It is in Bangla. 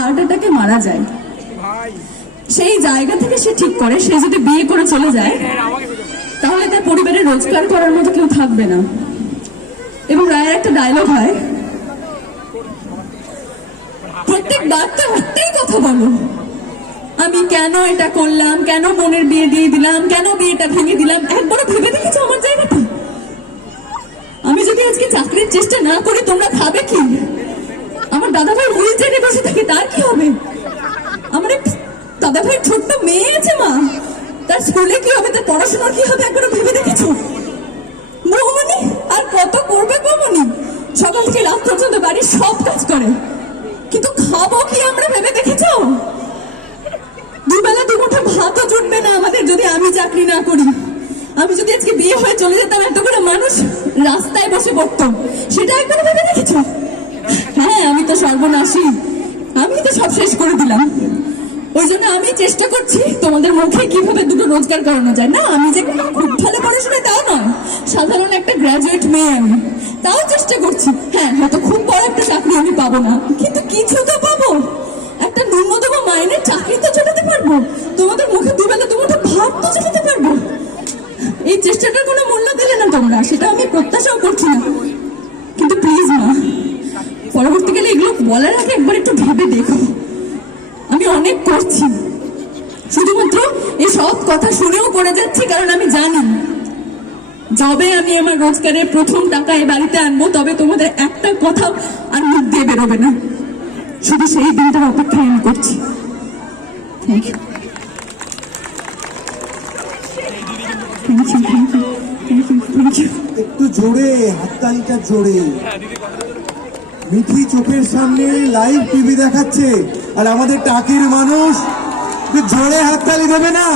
হার্ট অ্যাটাকে মারা যায়। সেই জায়গা থেকে সে ঠিক করে সে যদি বিয়ে করে চলে যায় তাহলে তার পরিবারে রোজগার করার মতো কেউ থাকবে না। এবং রায়ের একটা ডায়লগ হয়, প্রত্যেকবার তো একটাই কথা বলো, আমি কেন এটা করলাম, কেন বোনের বিয়ে দিয়ে দিলাম, কেন বিয়েটা ভেঙে দিলাম। একবারও ভেবে দেখেছো আমার জায়গাটা? আমি যদি আজকে চাকরির চেষ্টা না করি তোমরা খাবে কি? আমার দাদা ভাই হুইল চেয়ারে বসে থাকে, তার কি হবে? আমার এক দাদা ভাই ছোট্ট মেয়ে আছে মা, তার স্কুলে কি হবে, তার পড়াশোনার কি হবে, একবারও ভেবে দেখেছো? বৌমনি আর কত করবে বৌমনি? সকাল থেকে রাত পর্যন্ত বাড়ির সব কাজ করে, কিন্তু খাবো কি আমরা ভেবে দেখেছো? দুবেলা দুমুঠো ভাতও জুটবে না আমাদের যদি আমি চাকরি না করি। আমি যদি আজকে বিয়ে হয়ে চলে যেতাম এত করে মানুষ রাস্তায় বসে পড়তো, সেটা একবার ভেবে দেখেছো? হ্যাঁ, আমি তো সর্বনাশী, আমি তো সব শেষ করে দিলাম। ওই জন্য আমি চেষ্টা করছি তোমাদের মুখে কিভাবে দুটো রোজগার করানো যায়। না, আমি যে খুব ভালো পড়াশোনা তাও নয়, সাধারণ একটা গ্রাজুয়েট মেয়ে আমি, তাও চেষ্টা করছি। হ্যাঁ, হয়তো খুব বড় একটা চাকরি আমি পাবো না, কিন্তু কিছু তো পাবো, একটা ন্যূনতম মাইনের চাকরি তো চলাতে পারবো, তোমাদের মুখে দুবেলা দুমুঠো ভাত তো চলাতে পারবো। এই চেষ্টাটার কোনো মূল্য দিলে না তোমরা, সেটা আমি প্রত্যাশাও করছি না, কিন্তু প্লিজ মা, পরবর্তীকালে এগুলো বলার আগে একবার একটু ভেবে দেখো। আমি অনেক করছি, শুধুমাত্র এই সব কথা শুনেও করে যাচ্ছি, কারণ আমি জানি যবে আমি আমার রোজগারের প্রথম টাকা এই বাড়িতে আনবো তবে তোমাদের একটা কথা আর মুখ দিয়ে বেরোবে না। শুধু সেই দিনটার অপেক্ষায় আমি করছি। থ্যাংক ইউ, একটু জোরে হাততালিটা জোরে। মিঠি চোখের সামনে লাইভ টিভি দেখাচ্ছে আর আমাদের টাকির মানুষ জোরে হাততালি দেবে না?